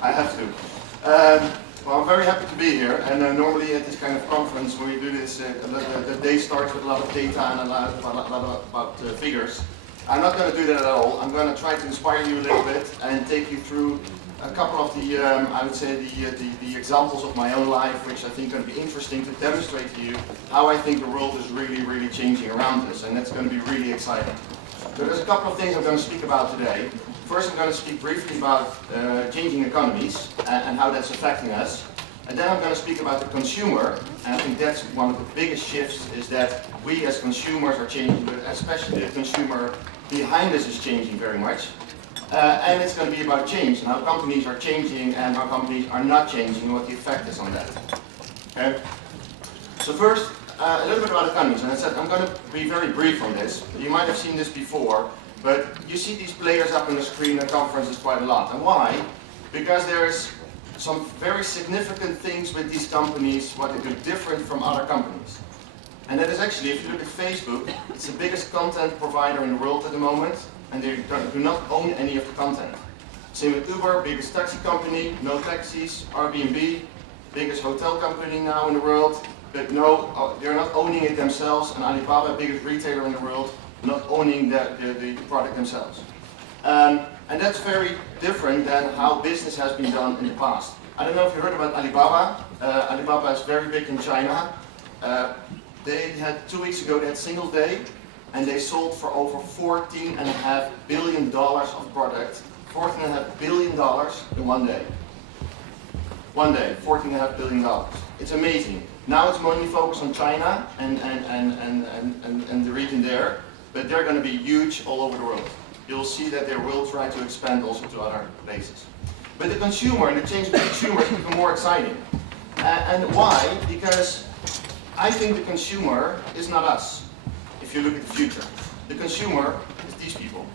I have to. Well, I'm very happy to be here, and normally at this kind of conference when we do this, the day starts with a lot of data and a lot about figures. I'm not going to do that at all. I'm going to try to inspire you a little bit and take you through a couple of the, I would say, the examples of my own life, which I think are going to be interesting to demonstrate to you how I think the world is really changing around us, and that's going to be really exciting. So there's a couple of things I'm going to speak about today. First, I'm going to speak briefly about changing economies and how that's affecting us. And then I'm going to speak about the consumer, and I think that's one of the biggest shifts, is that we as consumers are changing, but especially the consumer behind us is changing very much. And it's going to be about change, and how companies are changing and how companies are not changing, and what the effect is on that. Okay? So first, a little bit about economies, and I said I'm going to be very brief on this. You might have seen this before, but you see these players up on the screen at conferences quite a lot. And why? Because there's some very significant things with these companies, what they do different from other companies. And that is actually, if you look at Facebook, it's the biggest content provider in the world at the moment, and they do not own any of the content. Same with Uber, biggest taxi company, no taxis. Airbnb, biggest hotel company now in the world, but no, they're not owning it themselves. And Alibaba, biggest retailer in the world, not owning the product themselves. And that's very different than how business has been done in the past. I don't know if you heard about Alibaba. Alibaba is very big in China. They had 2 weeks ago, they had single day, and they sold for over $14.5 billion of product. $14.5 billion in 1 day. 1 day, $14.5 billion. It's amazing. Now it's mainly focused on China and the region there, but they're going to be huge all over the world. You'll see that they will try to expand also to other places. But the consumer and the change of the consumer is even more exciting. And why? Because I think the consumer is not us, if you look at the future. The consumer is these people.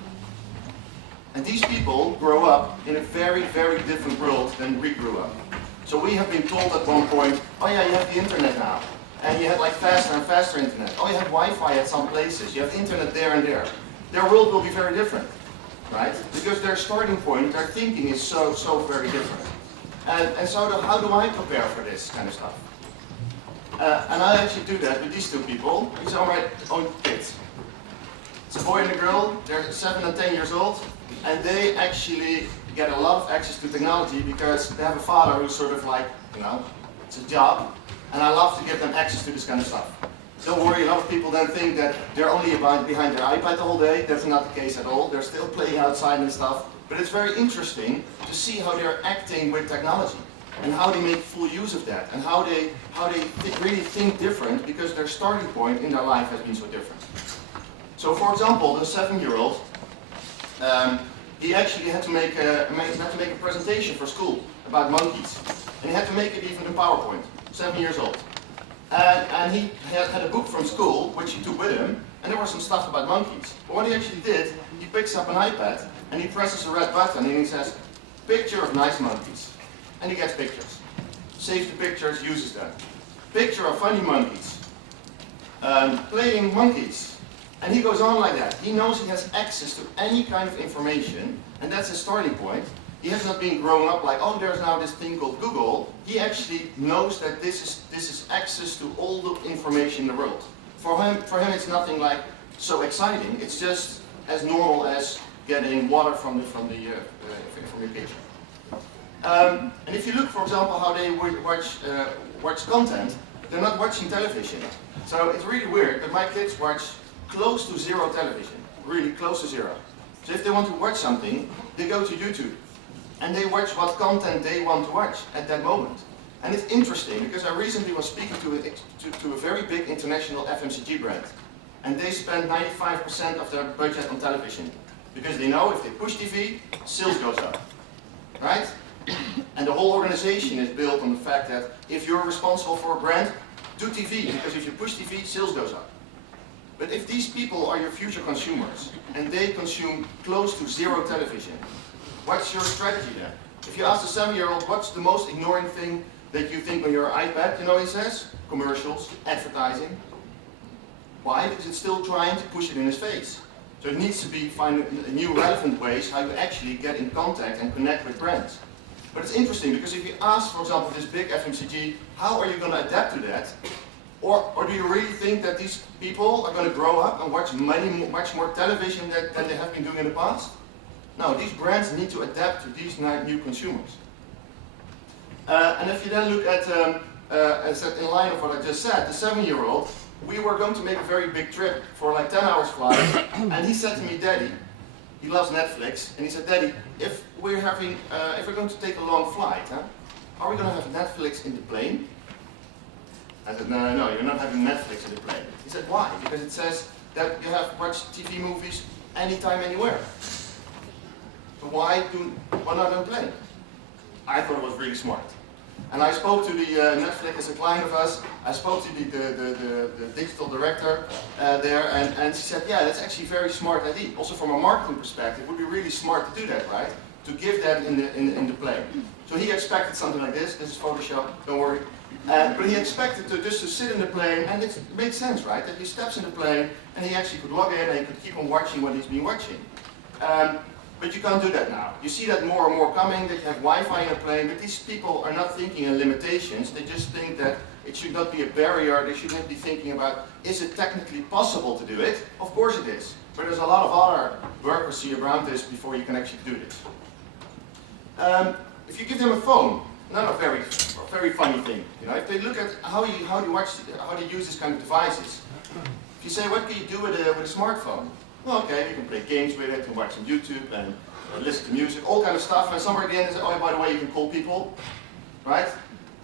And these people grow up in a very different world than we grew up. So we have been told at one point, oh yeah, you have the internet now. And you have like faster and faster internet. Oh, you have Wi-Fi at some places. You have internet there and there. Their world will be very different, right? Because their starting point, their thinking is so very different. And so how do I prepare for this kind of stuff? And I actually do that with these two people. These are my own kids. It's a boy and a girl. They're 7 and 10 years old. And they actually get a lot of access to technology because they have a father who's sort of like, you know, it's a job. And I love to give them access to this kind of stuff. Don't worry, a lot of people then think that they're only behind their iPad the whole day. That's not the case at all. They're still playing outside and stuff. But it's very interesting to see how they're acting with technology and how they make full use of that and how they really think different because their starting point in their life has been so different. So for example, the 7-year-old, he actually had to make a presentation for school about monkeys. And he had to make it even in PowerPoint, 7 years old. And he had a book from school, which he took with him, and there was some stuff about monkeys. But what he actually did, he picks up an iPad, and he presses a red button, and he says, picture of nice monkeys. And he gets pictures. Saves the pictures, uses them. Picture of funny monkeys. Playing monkeys. And he goes on like that. He knows he has access to any kind of information, and that's his starting point. He has not been growing up like, oh, there's now this thing called Google. He actually knows that this is access to all the information in the world. For him, it's nothing like so exciting. It's just as normal as getting water from your kitchen. And if you look, for example, how they watch content, they're not watching television. So it's really weird, but my kids watch close to zero television, really close to zero. So if they want to watch something, they go to YouTube. And they watch what content they want to watch at that moment. And it's interesting because I recently was speaking to a very big international FMCG brand. And they spend 95% of their budget on television. Because they know if they push TV, sales goes up. Right? And the whole organization is built on the fact that if you're responsible for a brand, do TV. Because if you push TV, sales goes up. But if these people are your future consumers, and they consume close to zero television, what's your strategy then? If you ask the 7-year-old, what's the most ignoring thing that you think on your iPad? You know what he says? Commercials, advertising. Why? Because it's still trying to push it in his face. So it needs to be find new relevant ways how you actually get in contact and connect with brands. But it's interesting because if you ask, for example, this big FMCG, how are you going to adapt to that? Or do you really think that these people are going to grow up and watch much more television than they have been doing in the past? No, these brands need to adapt to these new consumers. And if you then look at, as in line of what I just said, the 7-year-old, we were going to make a very big trip for like 10 hours flight, and he said to me, Daddy, he loves Netflix, and he said, Daddy, if we're going to take a long flight, are we going to have Netflix in the plane? I said, no, you're not having Netflix in the plane. He said, why? Because it says that you have watched TV movies anytime, anywhere. So why not on the plane? I thought it was really smart. And I spoke to the Netflix as a client of us. I spoke to the digital director there, and she said, yeah, that's actually a very smart idea. Also from a marketing perspective, it would be really smart to do that, right? To give that in the plane. So he expected something like this. This is Photoshop, don't worry. But he expected to just sit in the plane, and it made sense, right? That he steps in the plane, and he actually could log in, and he could keep on watching what he's been watching. But you can't do that now. You see that more and more coming, that you have Wi-Fi in a plane, but these people are not thinking in limitations. They just think that it should not be a barrier. They shouldn't be thinking about, is it technically possible to do it? Of course it is. But there's a lot of other bureaucracy around this before you can actually do this. If you give them a phone, not a very funny thing. You know, if they look at how do you use this kind of devices. If you say, what can you do with a smartphone? Well, okay, you can play games with it and watch on YouTube and listen to music, all kind of stuff. And somewhere at the end, say, oh, by the way, you can call people, right?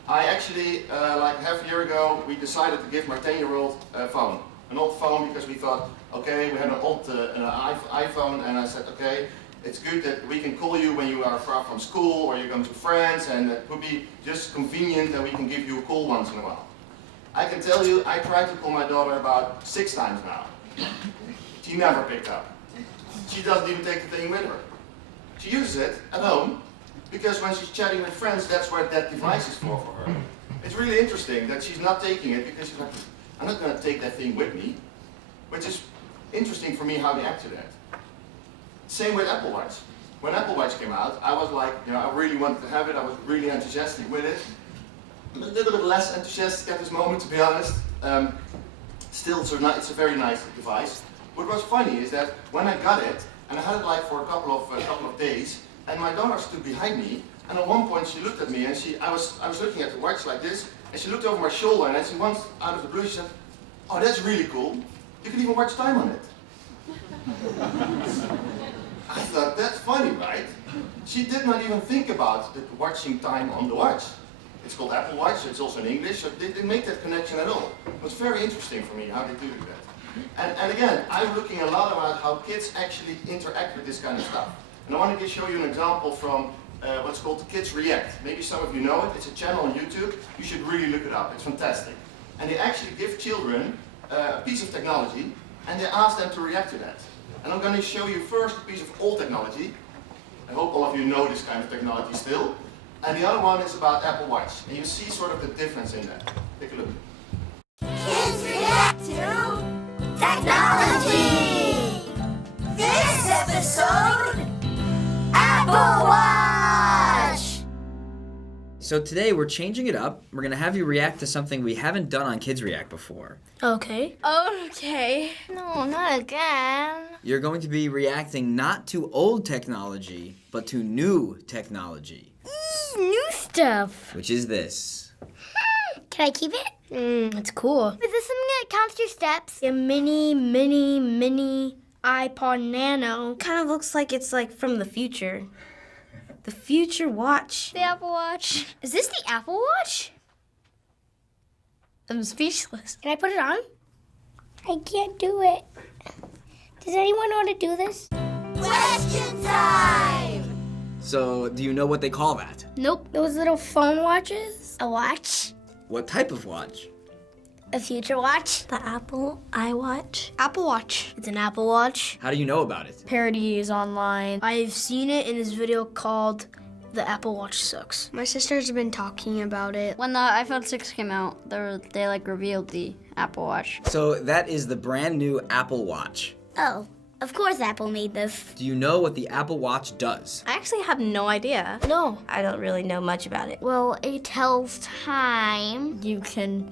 I actually, like half a year ago, we decided to give my 10-year-old a phone. An old phone because we thought, okay, we had an old iPhone, and I said, okay, it's good that we can call you when you are far from school or you're going to friends, and it would be just convenient that we can give you a call once in a while. I can tell you, I tried to call my daughter about 6 times now. She never picked up. She doesn't even take the thing with her. She uses it at home because when she's chatting with friends, that's what that device is for her. It's really interesting that she's not taking it because she's like, I'm not going to take that thing with me, which is interesting for me how they act to that. Same with Apple Watch. When Apple Watch came out, I was like, you know, I really wanted to have it. I was really enthusiastic with it. I'm a little bit less enthusiastic at this moment, to be honest. Still, it's a very nice device. What was funny is that when I got it, and I had it like for a couple of days, and my daughter stood behind me, and at one point she looked at me, and I was looking at the watch like this, and she looked over my shoulder, and she once out of the blue she said, "Oh, that's really cool. You can even watch time on it." I thought, that's funny, right? She did not even think about watching time on the watch. It's called Apple Watch, it's also in English, so they didn't make that connection at all. It was very interesting for me how they do that. And again, I'm looking a lot about how kids actually interact with this kind of stuff. And I want to show you an example from what's called the Kids React. Maybe some of you know it. It's a channel on YouTube. You should really look it up. It's fantastic. And they actually give children a piece of technology, and they ask them to react to that. And I'm going to show you first a piece of old technology. I hope all of you know this kind of technology still. And the other one is about Apple Watch. And you see sort of the difference in that. Take a look. Kids react to technology! This episode, Apple Watch! So today we're changing it up. We're gonna have you react to something we haven't done on Kids React before. Okay. Okay. No, not again. You're going to be reacting not to old technology, but to new technology. New stuff. Which is this. Can I keep it? It's cool. Is this something that counts your steps? A mini iPod Nano. Kind of looks like it's like from the future. The future watch. The Apple Watch. Is this the Apple Watch? I'm speechless. Can I put it on? I can't do it. Does anyone know how to do this? Question time! So, do you know what they call that? Nope. Those little phone watches. A watch? What type of watch? A future watch? The Apple iWatch. Apple Watch. It's an Apple Watch. How do you know about it? Parody is online. I've seen it in this video called The Apple Watch Sucks. My sister's been talking about it. When the iPhone 6 came out, they revealed the Apple Watch. So that is the brand new Apple Watch. Oh, Of course Apple made this. Do you know what the Apple Watch does? I actually have no idea. No. I don't really know much about it. Well, it tells time. You can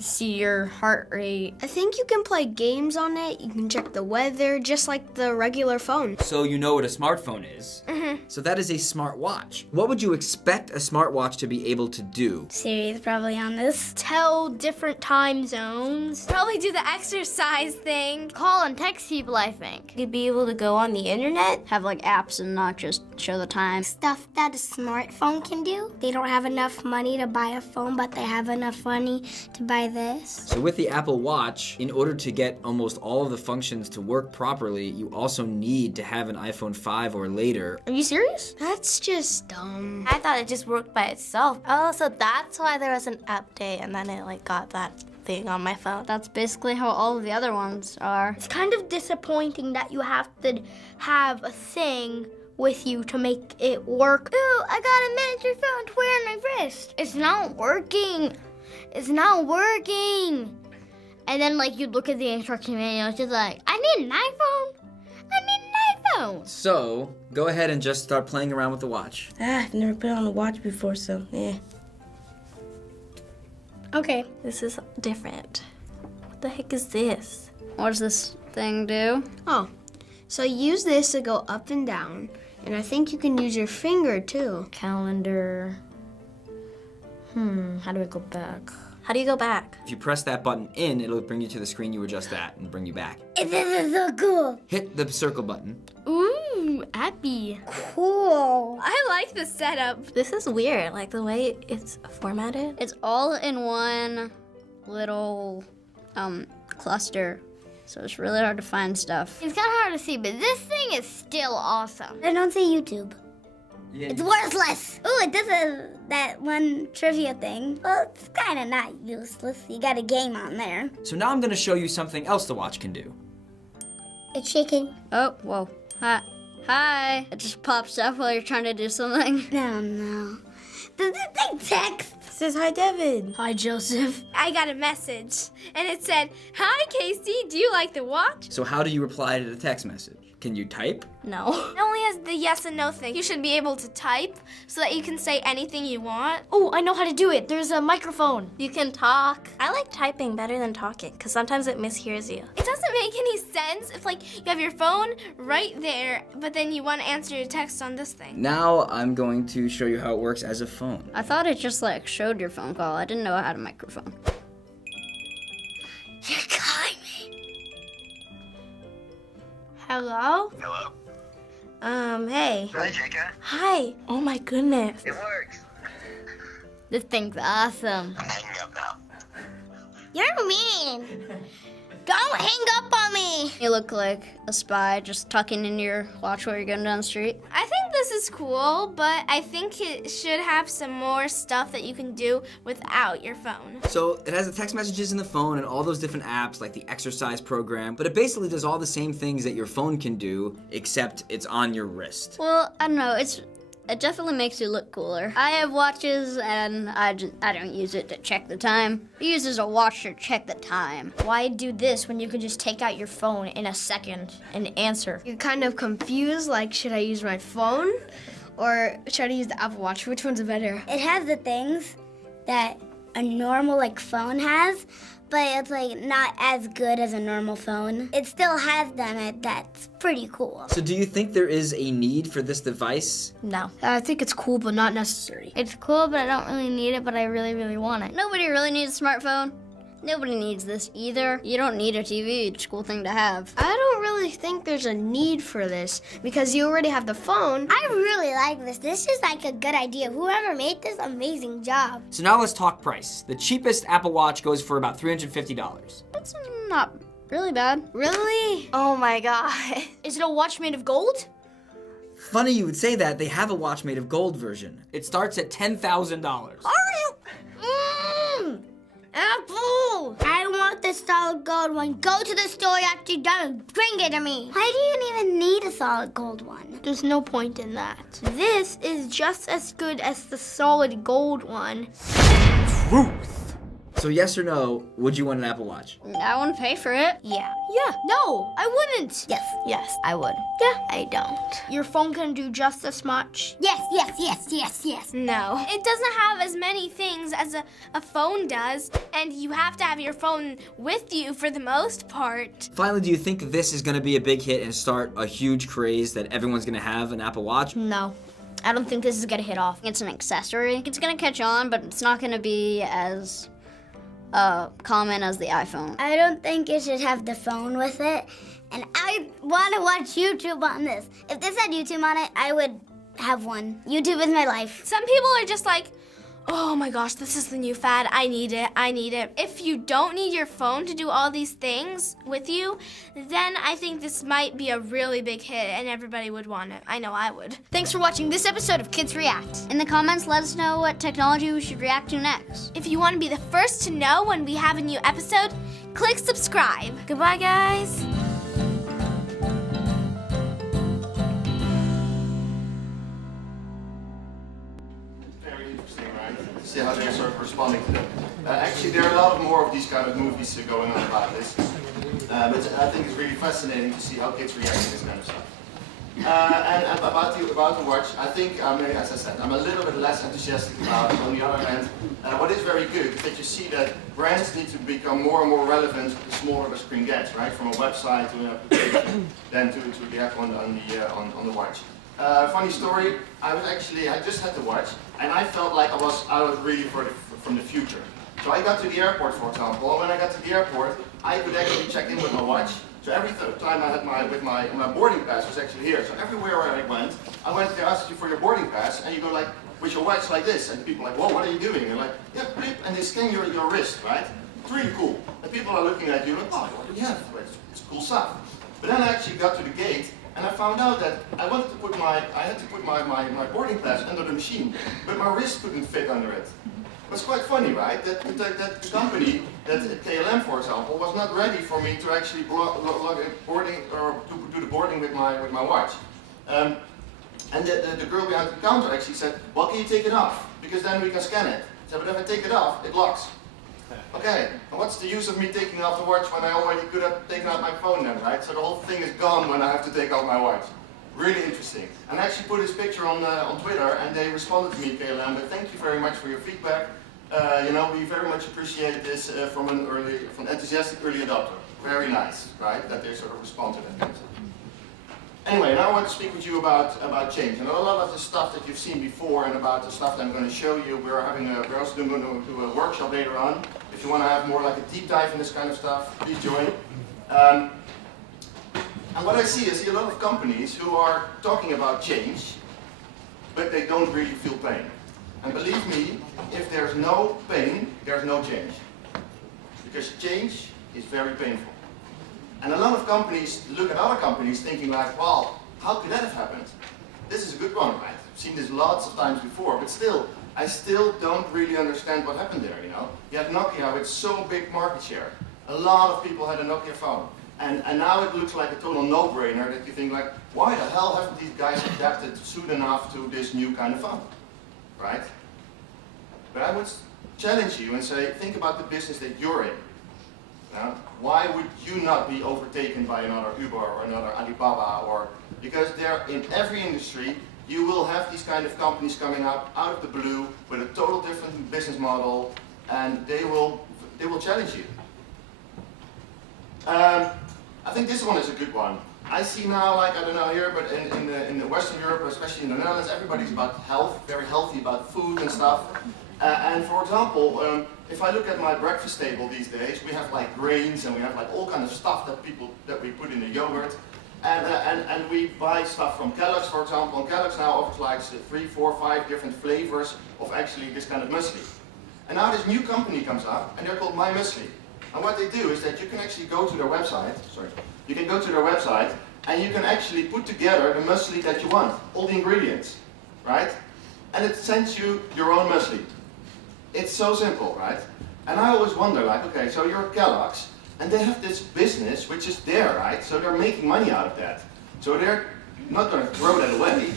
see your heart rate. I think you can play games on it. You can check the weather, just like the regular phone. So you know what a smartphone is. So that is a smartwatch. What would you expect a smartwatch to be able to do? Siri's probably on this. Tell different time zones. Probably do the exercise thing. Call and text people, I think. You'd be able to go on the internet. Have like apps and not just show the time. Stuff that a smartphone can do. They don't have enough money to buy a phone, but they have enough money to buy this. So with the Apple Watch, in order to get almost all of the functions to work properly, you also need to have an iPhone 5 or later. Are you serious? That's just dumb. I thought it just worked by itself. Oh, so that's why there was an update and then it like got that thing on my phone. That's basically how all of the other ones are. It's kind of disappointing that you have to have a thing with you to make it work. Ooh, I got a miniature phone to wear on my wrist. It's not working. It's not working. And then like you'd look at the instruction manual, it's just like, I need an iPhone. I need an iPhone. So go ahead and just start playing around with the watch. I've never put on a watch before, so yeah. Okay. This is different. What the heck is this? What does this thing do? Oh, so use this to go up and down, and I think you can use your finger too. Calendar. How do I go back? How do you go back? If you press that button in, it'll bring you to the screen you were just at and bring you back. This is so cool. Hit the circle button. Ooh, appy. Cool. I like the setup. This is weird, like the way it's formatted. It's all in one little cluster. So it's really hard to find stuff. It's kind of hard to see, but this thing is still awesome. I don't see YouTube. Yeah, It's worthless. Ooh, it does that one trivia thing. Well, it's kind of not useless. You got a game on there. So now I'm going to show you something else the watch can do. It's shaking. Oh, whoa. Hi. Hi. It just pops up while you're trying to do something. No. Does this thing text? It says hi, Devin. Hi, Joseph. I got a message, and it said, "Hi, Casey, do you like the watch?" So how do you reply to the text message? Can you type? No. It only has the yes and no thing. You should be able to type so that you can say anything you want. Oh, I know how to do it. There's a microphone. You can talk. I like typing better than talking because sometimes it mishears you. It doesn't make any sense if, like, you have your phone right there, but then you want to answer your text on this thing. Now I'm going to show you how it works as a phone. I thought it just like showed your phone call. I didn't know it had a microphone. You're calling me. Hello? Hello? Hey. Hi, Jacob. Hi. Oh my goodness. It works. This thing's awesome. I'm hanging up now. You're mean. Don't hang up on me. You look like a spy just tucking in your watch while you're going down the street. I think this is cool, but I think it should have some more stuff that you can do without your phone. So it has the text messages in the phone and all those different apps like the exercise program, but it basically does all the same things that your phone can do, except it's on your wrist. Well, I don't know. It definitely makes you look cooler. I have watches and I don't use it to check the time. It uses a watch to check the time. Why do this when you can just take out your phone in a second and answer? You're kind of confused, like, should I use my phone or should I use the Apple Watch? Which one's better? It has the things that a normal like phone has, but it's like not as good as a normal phone. It still has them. That's pretty cool. So do you think there is a need for this device? No. I think it's cool, but not necessary. It's cool, but I don't really need it, but I really, really want it. Nobody really needs a smartphone. Nobody needs this either. You don't need a TV. It's a cool thing to have. I don't really think there's a need for this because you already have the phone. I really like this. This is like a good idea. Whoever made this, amazing job. So now let's talk price. The cheapest Apple Watch goes for about $350. That's not really bad. Really? Oh my god. Is it a watch made of gold? Funny you would say that. They have a watch made of gold version. It starts at $10,000. Apple! I want the solid gold one. Go to the store after you're done and bring it to me. Why do you even need a solid gold one? There's no point in that. This is just as good as the solid gold one. Truth. So yes or no, would you want an Apple Watch? I want to pay for it. Yeah. Yeah. No, I wouldn't. Yes. Yes, I would. Yeah. I don't. Your phone can do just as much. Yes, yes, yes, yes, yes. No. It doesn't have as many things as a phone does, and you have to have your phone with you for the most part. Finally, do you think this is going to be a big hit and start a huge craze that everyone's going to have an Apple Watch? No. I don't think this is gonna hit off. It's an accessory. It's gonna catch on, but it's not gonna be as common as the iPhone. I don't think it should have the phone with it. And I want to watch YouTube on this. If this had YouTube on it, I would have one. YouTube is my life. Some people are just like, oh my gosh, this is the new fad. I need it. I need it. If you don't need your phone to do all these things with you, then I think this might be a really big hit and everybody would want it. I know I would. Thanks for watching this episode of Kids React. In the comments, let us know what technology we should react to next. If you want to be the first to know when we have a new episode, click subscribe. Goodbye, guys. Very interesting, right? To see how they're sort of responding to them. Actually, there are a lot more of these kind of movies going on about this. But I think it's really fascinating to see how kids react to this kind of stuff. And about the watch, I think, as I said, I'm a little bit less enthusiastic about it. On the other hand, what is very good is that you see that brands need to become more and more relevant the smaller the screen gets, right? From a website to an application, then to the app on the watch. Funny story, I just had the watch, and I felt like I was really from the future. So I got to the airport, for example, and when I got to the airport, I could actually check in with my watch. So every time I had my boarding pass was actually here. So everywhere where I went, they asked you for your boarding pass, and you go like, with your watch like this, and people are like, whoa, what are you doing? And like, yeah, blip, and they scan your wrist, right? It's really cool. And people are looking at you like, oh, what do you have? It's cool stuff. But then I actually got to the gate, and I found out that I had to put my boarding pass under the machine, but my wrist couldn't fit under it. It's quite funny, right? That the company, that KLM, for example, was not ready for me to actually boarding or to do the boarding with my watch. And the girl behind the counter actually said, "Well, can you take it off? Because then we can scan it." I said, "But if I take it off, it locks." Okay, and what's the use of me taking off the watch when I already could have taken out my phone then, right? So the whole thing is gone when I have to take off my watch. Really interesting. And I actually put this picture on Twitter, and they responded to me, KLM, but thank you very much for your feedback. We very much appreciate this from an enthusiastic early adopter. Very nice, right? That they sort of respond to that kind of stuff. Anyway, now I want to speak with you about change. And a lot of the stuff that you've seen before and about the stuff that I'm going to show you, we're also going to do a workshop later on. If you want to have more like a deep dive in this kind of stuff, please join. And what I see a lot of companies who are talking about change, but they don't really feel pain. And believe me, if there's no pain, there's no change. Because change is very painful. And a lot of companies look at other companies thinking like, well, how could that have happened? This is a good one, right? I've seen this lots of times before, but still, I still don't really understand what happened there, you know? You had Nokia with so big market share. A lot of people had a Nokia phone. And now it looks like a total no-brainer that you think like, why the hell haven't these guys adapted soon enough to this new kind of phone, right? But I would challenge you and say, think about the business that you're in. Now, why would you not be overtaken by another Uber or another Alibaba? Because in every industry, you will have these kind of companies coming up out of the blue with a total different business model, and they will challenge you. I think this one is a good one. I see now, like, I don't know here, but in the Western Europe, especially in the Netherlands, everybody's about health, very healthy about food and stuff. And for example, if I look at my breakfast table these days, we have like grains and we have like all kinds of stuff that we put in the yogurt. And we buy stuff from Kellogg's, for example. And Kellogg's now offers like 3, 4, 5 different flavors of actually this kind of muesli. And now this new company comes up, and they're called My Muesli. And what they do is that you can actually go to their website, and you can actually put together the muesli that you want, all the ingredients, right? And it sends you your own muesli. It's so simple, right? And I always wonder, like, okay, so you're Kellogg's, and they have this business which is there, right? So they're making money out of that. So they're not going to throw that away.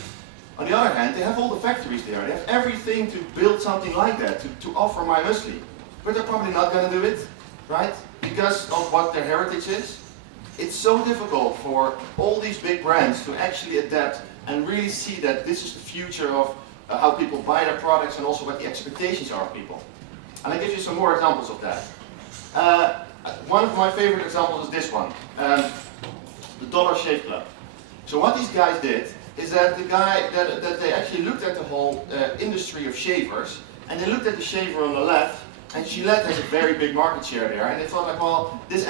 On the other hand, they have all the factories there. They have everything to build something like that, to offer My Muesli. but they're probably not going to do it, right? Because of what their heritage is. It's so difficult for all these big brands to actually adapt and really see that this is the future of how people buy their products and also what the expectations are of people. And I'll give you some more examples of that. One of my favorite examples is this one, the Dollar Shave Club. So what these guys did is that they actually looked at the whole industry of shavers, and they looked at the shaver on the left, and Gillette has a very big market share there, and they thought like, well, this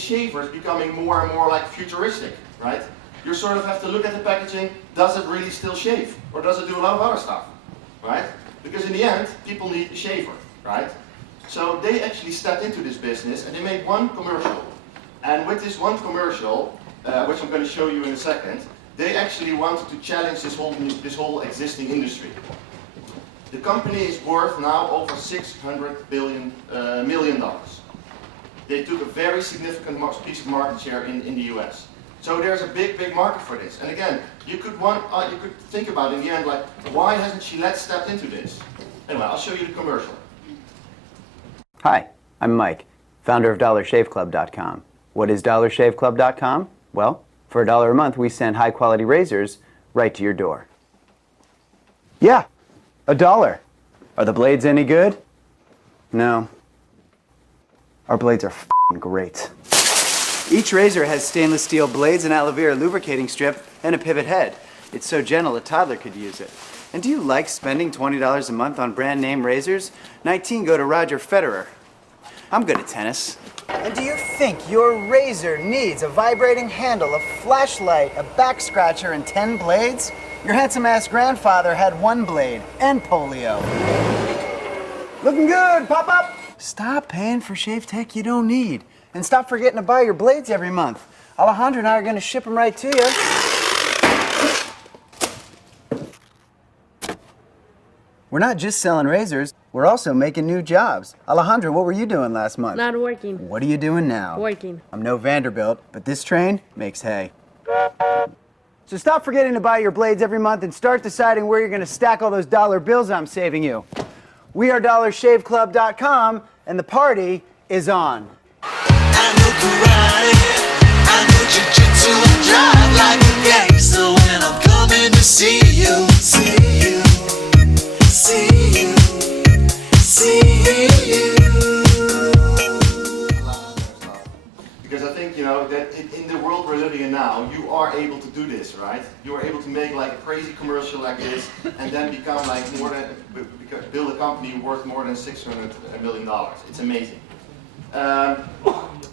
shaver is becoming more and more like futuristic, right? You sort of have to look at the packaging, does it really still shave? Or does it do a lot of other stuff, right? Because in the end, people need a shaver, right? So they actually stepped into this business and they made one commercial. And with this one commercial, which I'm going to show you in a second, they actually wanted to challenge this whole existing industry. The company is worth now over $600 million. They took a very significant piece of market share in the US. So there's a big market for this. And again, you could think about in the end, like, why hasn't Gillette stepped into this? Anyway, I'll show you the commercial. Hi, I'm Mike, founder of DollarShaveClub.com. What is DollarShaveClub.com? Well, for $1 a month, we send high-quality razors right to your door. Yeah, $1. Are the blades any good? No. Our blades are f***ing great. Each razor has stainless steel blades, an aloe vera lubricating strip, and a pivot head. It's so gentle a toddler could use it. And do you like spending $20 a month on brand name razors? 19 go to Roger Federer. I'm good at tennis. And do you think your razor needs a vibrating handle, a flashlight, a back scratcher, and 10 blades? Your handsome-ass grandfather had 1 blade and polio. Looking good, pop-up! Stop paying for shave tech you don't need. And stop forgetting to buy your blades every month. Alejandro and I are going to ship them right to you. We're not just selling razors, we're also making new jobs. Alejandro, what were you doing last month? Not working. What are you doing now? Working. I'm no Vanderbilt, but this train makes hay. So stop forgetting to buy your blades every month and start deciding where you're going to stack all those dollar bills I'm saving you. We are DollarShaveClub.com, and the party is on. I know karate, I know jiu-jitsu, I drive like a gangster when I'm coming to see you, see you, see you, see you. Because I think, you know, that in the world we're living in now, you are able to do this, right? You are able to make like a crazy commercial like this and then become like build a company worth more than $600 million. It's amazing.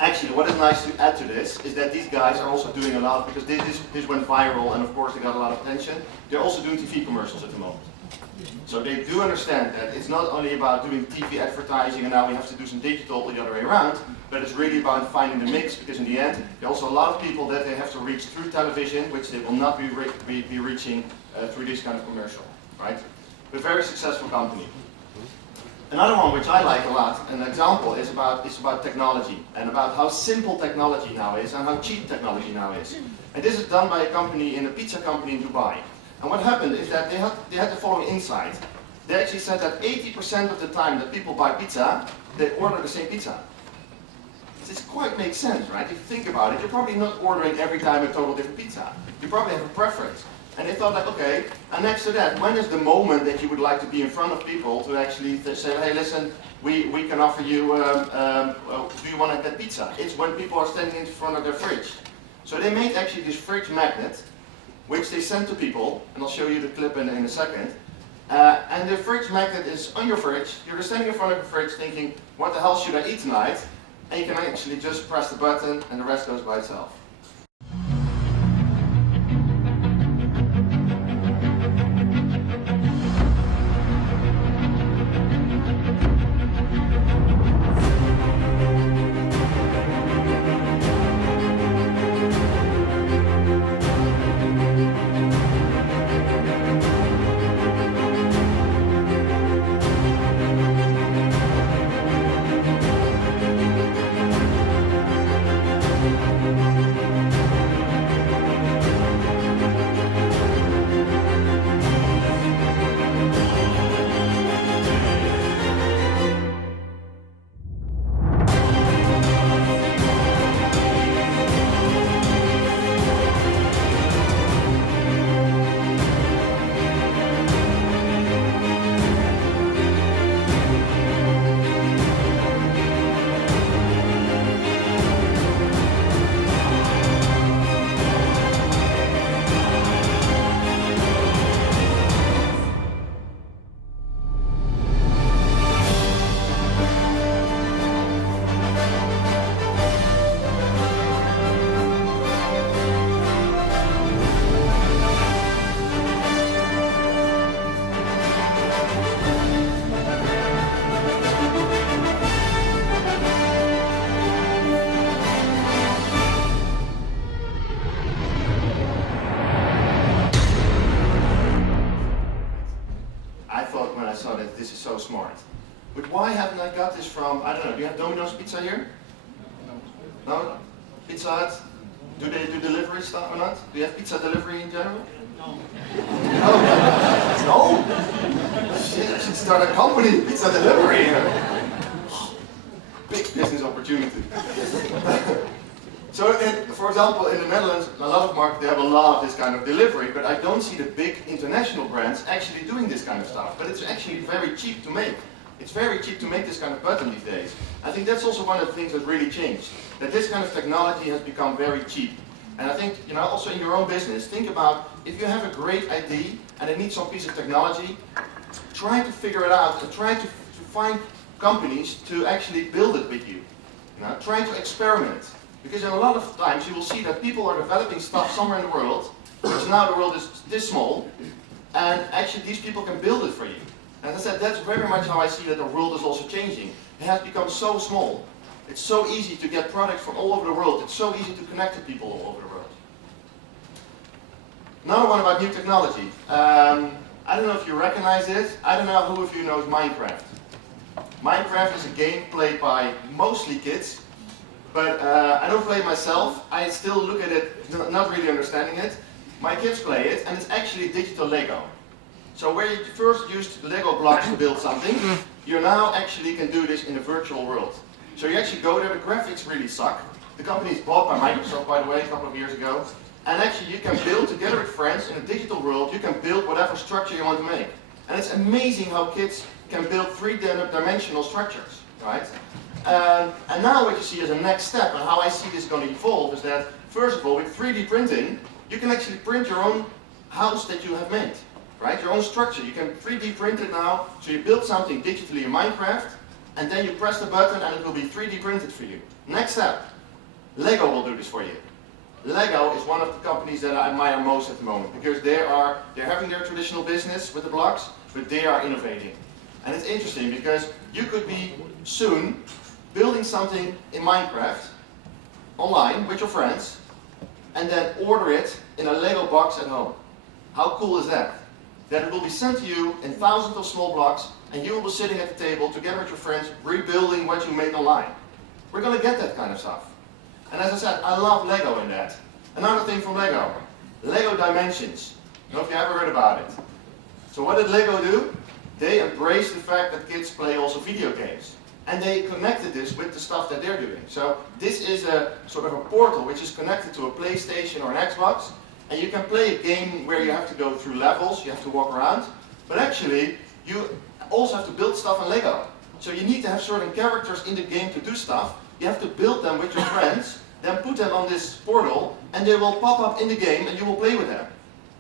Actually, what is nice to add to this is that these guys are also doing a lot, because this went viral and of course they got a lot of attention. They're also doing TV commercials at the moment. So they do understand that it's not only about doing TV advertising and now we have to do some digital the other way around, but it's really about finding the mix, because in the end, there are also a lot of people that they have to reach through television, which they will not be reaching through this kind of commercial, right? A very successful company. Another one which I like a lot, an example, is about technology and about how simple technology now is and how cheap technology now is. And this is done by a pizza company in Dubai. And what happened is that they had the following insight. They actually said that 80% of the time that people buy pizza, they order the same pizza. This quite makes sense, right? If you think about it, you're probably not ordering every time a total different pizza. You probably have a preference. And they thought like, okay, and next to that, when is the moment that you would like to be in front of people to actually say, hey, listen, we can offer you, do you want to get pizza? It's when people are standing in front of their fridge. So they made actually this fridge magnet, which they sent to people, and I'll show you the clip in a second. And the fridge magnet is on your fridge. You're standing in front of the fridge thinking, what the hell should I eat tonight? And you can actually just press the button and the rest goes by itself. this is so smart. But why haven't I got this from, I don't know, do you have Domino's Pizza here? No? Pizza Hut? Do they do delivery stuff or not? Do you have pizza delivery in general? No. No? Shit, I should start a company, pizza delivery. Big business opportunity. So, for example, in the Netherlands, a lot of markets, they have a lot of this kind of delivery, but I don't see the big international brands actually doing this kind of stuff. But it's actually very cheap to make. It's very cheap to make this kind of button these days. I think that's also one of the things that really changed. That this kind of technology has become very cheap. And I think, also in your own business, think about if you have a great idea and it needs some piece of technology, try to figure it out and try to find companies to actually build it with you. Try to experiment. Because a lot of times you will see that people are developing stuff somewhere in the world, because now the world is this small, and actually these people can build it for you. And as I said, that's very much how I see that the world is also changing. It has become so small. It's so easy to get products from all over the world. It's so easy to connect to people all over the world. Another one about new technology. I don't know if you recognize it. I don't know who of you knows Minecraft. Minecraft is a game played by mostly kids. But I don't play it myself. I still look at it, not really understanding it. My kids play it, and it's actually digital Lego. So where you first used Lego blocks to build something, you now actually can do this in a virtual world. So you actually go there, the graphics really suck. The company is bought by Microsoft, by the way, a couple of years ago. And actually you can build together with friends in a digital world, you can build whatever structure you want to make. And it's amazing how kids can build three-dimensional structures, right? And now what you see as a next step, and how I see this going to evolve, is that, first of all, with 3D printing, you can actually print your own house that you have made, right? Your own structure. You can 3D print it now, so you build something digitally in Minecraft, and then you press the button and it will be 3D printed for you. Next step, Lego will do this for you. Lego is one of the companies that I admire most at the moment, because they're having their traditional business with the blocks, but they are innovating. And it's interesting, because you could be soon building something in Minecraft online with your friends and then order it in a Lego box at home. How cool is that? That it will be sent to you in thousands of small blocks and you will be sitting at the table together with your friends rebuilding what you made online. We're going to get that kind of stuff. And as I said, I love Lego in that. Another thing from Lego, Lego Dimensions. I don't know if you ever heard about it. So what did Lego do? They embraced the fact that kids play also video games. And they connected this with the stuff that they're doing. So this is a sort of a portal which is connected to a PlayStation or an Xbox. And you can play a game where you have to go through levels, you have to walk around. But actually, you also have to build stuff in Lego. So you need to have certain characters in the game to do stuff. You have to build them with your friends, then put them on this portal, and they will pop up in the game and you will play with them.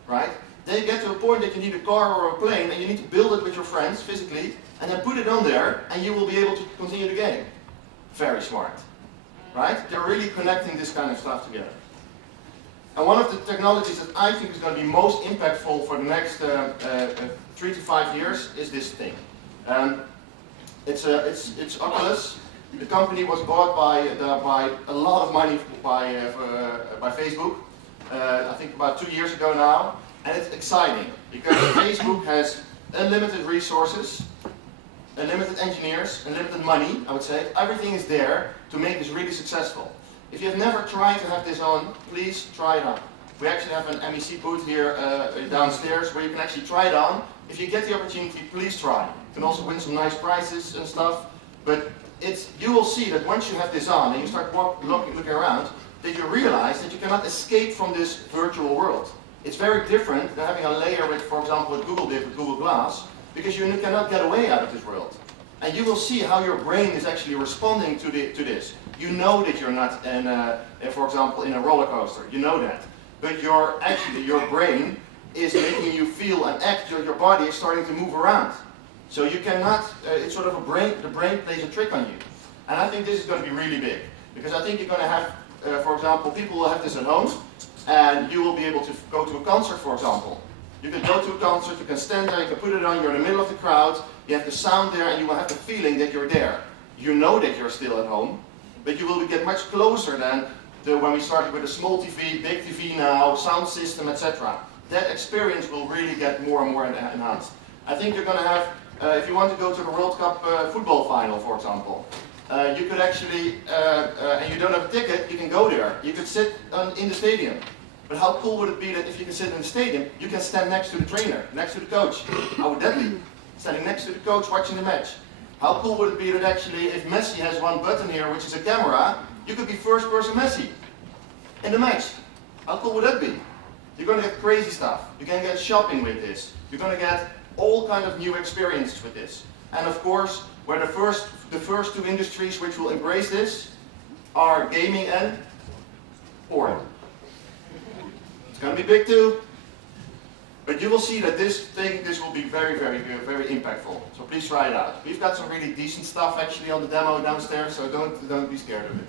Right? They get to a point that you need a car or a plane and you need to build it with your friends physically, and then put it on there and you will be able to continue the game. Very smart. Right? They're really connecting this kind of stuff together. And one of the technologies that I think is going to be most impactful for the next 3 to 5 years is this thing. It's Oculus. The company was bought by a lot of money by Facebook, I think about 2 years ago now. And it's exciting because Facebook has unlimited resources, unlimited engineers, unlimited money, I would say. Everything is there to make this really successful. If you have never tried to have this on, please try it on. We actually have an MEC booth here downstairs where you can actually try it on. If you get the opportunity, please try. You can also win some nice prizes and stuff. But you will see that once you have this on and you start looking around, that you realize that you cannot escape from this virtual world. It's very different than having a layer with, for example, what Google did with Google Glass, because you cannot get away out of this world. And you will see how your brain is actually responding to this. You know that you're not, for example, in a roller coaster. You know that. But your brain is making you feel and act. Your body is starting to move around. So you cannot, it's sort of the brain plays a trick on you. And I think this is going to be really big. Because I think you're going to have, for example, people will have this at home. And you will be able to go to a concert, for example. You can go to a concert, you can stand there, you can put it on, you're in the middle of the crowd, you have the sound there, and you will have the feeling that you're there. You know that you're still at home, but you will get much closer than when we started with a small TV, big TV now, sound system, etc. That experience will really get more and more enhanced. I think you're going to have if you want to go to the World Cup football final, for example, you could actually, and you don't have a ticket, you can go there. You could sit in the stadium. But how cool would it be that if you can sit in the stadium, you can stand next to the trainer, next to the coach? How would that be? Standing next to the coach watching the match. How cool would it be that actually if Messi has one button here, which is a camera, you could be first person Messi in the match? How cool would that be? You're going to get crazy stuff. You're going to get shopping with this. You're going to get all kind of new experiences with this. And of course, where the first two industries which will embrace this are gaming and porn. It's going to be big too, but you will see that this will be very, very, very impactful. So please try it out. We've got some really decent stuff actually on the demo downstairs, so don't be scared of it.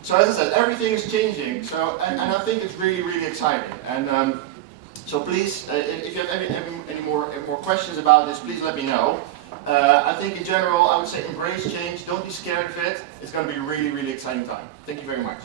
So as I said, everything is changing. So and I think it's really, really exciting. And so please, if you have any more questions about this, please let me know. I think in general, I would say embrace change. Don't be scared of it. It's going to be a really, really exciting time. Thank you very much.